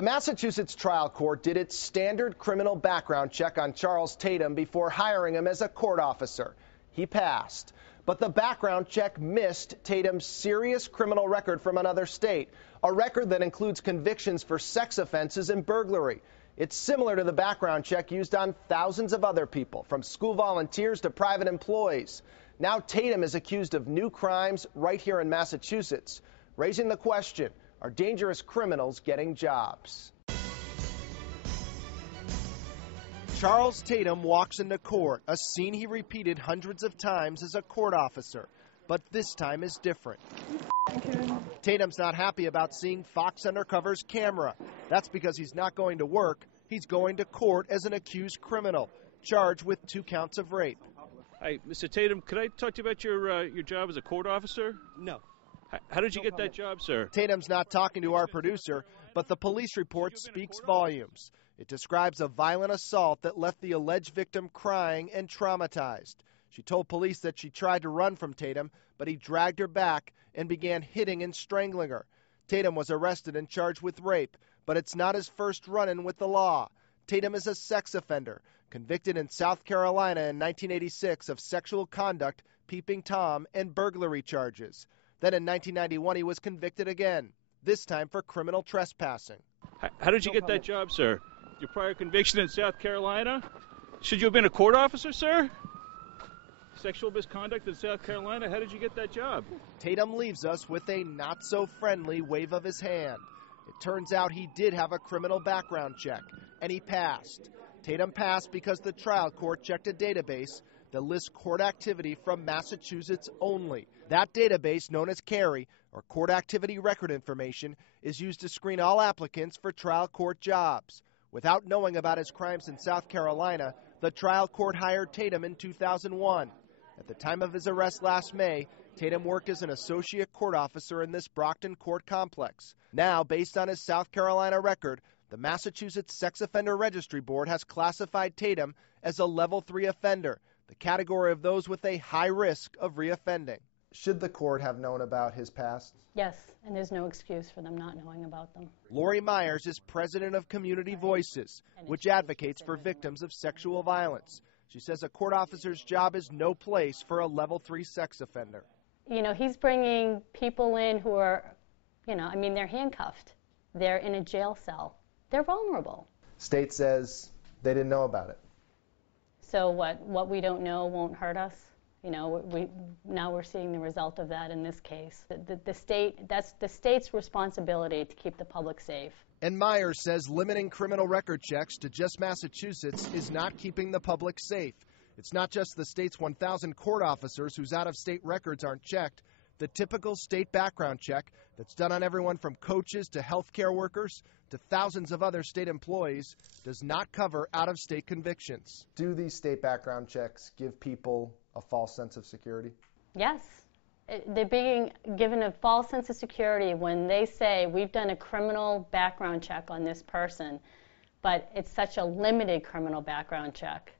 The Massachusetts trial court did its standard criminal background check on Charles Tatum before hiring him as a court officer. He passed. But the background check missed Tatum's serious criminal record from another state, a record that includes convictions for sex offenses and burglary. It's similar to the background check used on thousands of other people, from school volunteers to private employees. Now Tatum is accused of new crimes right here in Massachusetts, raising the question, are dangerous criminals getting jobs? Charles Tatum walks into court, a scene he repeated hundreds of times as a court officer. But this time is different. Tatum's not happy about seeing Fox Undercover's camera. That's because he's not going to work. He's going to court as an accused criminal, charged with 2 counts of rape. Hi, Mr. Tatum, could I talk to you about your job as a court officer? No. How did you get that job, sir? Tatum's not talking to our producer, but the police report speaks volumes. It describes a violent assault that left the alleged victim crying and traumatized. She told police that she tried to run from Tatum, but he dragged her back and began hitting and strangling her. Tatum was arrested and charged with rape, but it's not his first run-in with the law. Tatum is a sex offender, convicted in South Carolina in 1986 of sexual conduct, peeping Tom, and burglary charges. Then in 1991, he was convicted again, this time for criminal trespassing. How did you get that job, sir? Your prior conviction in South Carolina? Should you have been a court officer, sir? Sexual misconduct in South Carolina? How did you get that job? Tatum leaves us with a not-so-friendly wave of his hand. It turns out he did have a criminal background check, and he passed. Tatum passed because the trial court checked a database that lists court activity from Massachusetts only. That database, known as CARI, or Court Activity Record Information, is used to screen all applicants for trial court jobs. Without knowing about his crimes in South Carolina, the trial court hired Tatum in 2001. At the time of his arrest last May, Tatum worked as an associate court officer in this Brockton court complex. Now, based on his South Carolina record, the Massachusetts Sex Offender Registry Board has classified Tatum as a Level 3 offender, the category of those with a high risk of reoffending. Should the court have known about his past? Yes, and there's no excuse for them not knowing about them. Lori Myers is president of Community Voices, which advocates for victims of sexual violence. She says a court officer's job is no place for a Level 3 sex offender. You know, he's bringing people in who are, they're handcuffed. They're in a jail cell. They're vulnerable. State says they didn't know about it. So what we don't know won't hurt us. Now we're seeing the result of that in this case. That's the state's responsibility to keep the public safe. And Myers says limiting criminal record checks to just Massachusetts is not keeping the public safe. It's not just the state's 1,000 court officers whose out-of-state records aren't checked. The typical state background check that's done on everyone from coaches to healthcare workers to thousands of other state employees does not cover out-of-state convictions. Do these state background checks give people a false sense of security? Yes. They're being given a false sense of security when they say, we've done a criminal background check on this person, but it's such a limited criminal background check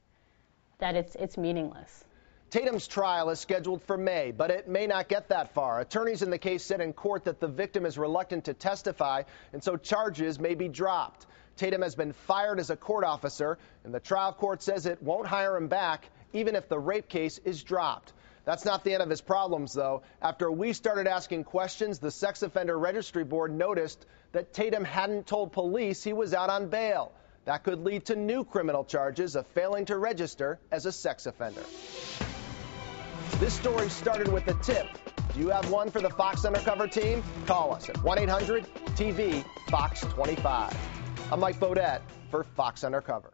that it's meaningless. Tatum's trial is scheduled for May, but it may not get that far. Attorneys in the case said in court that the victim is reluctant to testify, and so charges may be dropped. Tatum has been fired as a court officer, and the trial court says it won't hire him back, even if the rape case is dropped. That's not the end of his problems, though. After we started asking questions, the Sex Offender Registry Board noticed that Tatum hadn't told police he was out on bail. That could lead to new criminal charges of failing to register as a sex offender. This story started with a tip. Do you have one for the Fox Undercover team? Call us at 1-800-TV-FOX25. I'm Mike Bodette for Fox Undercover.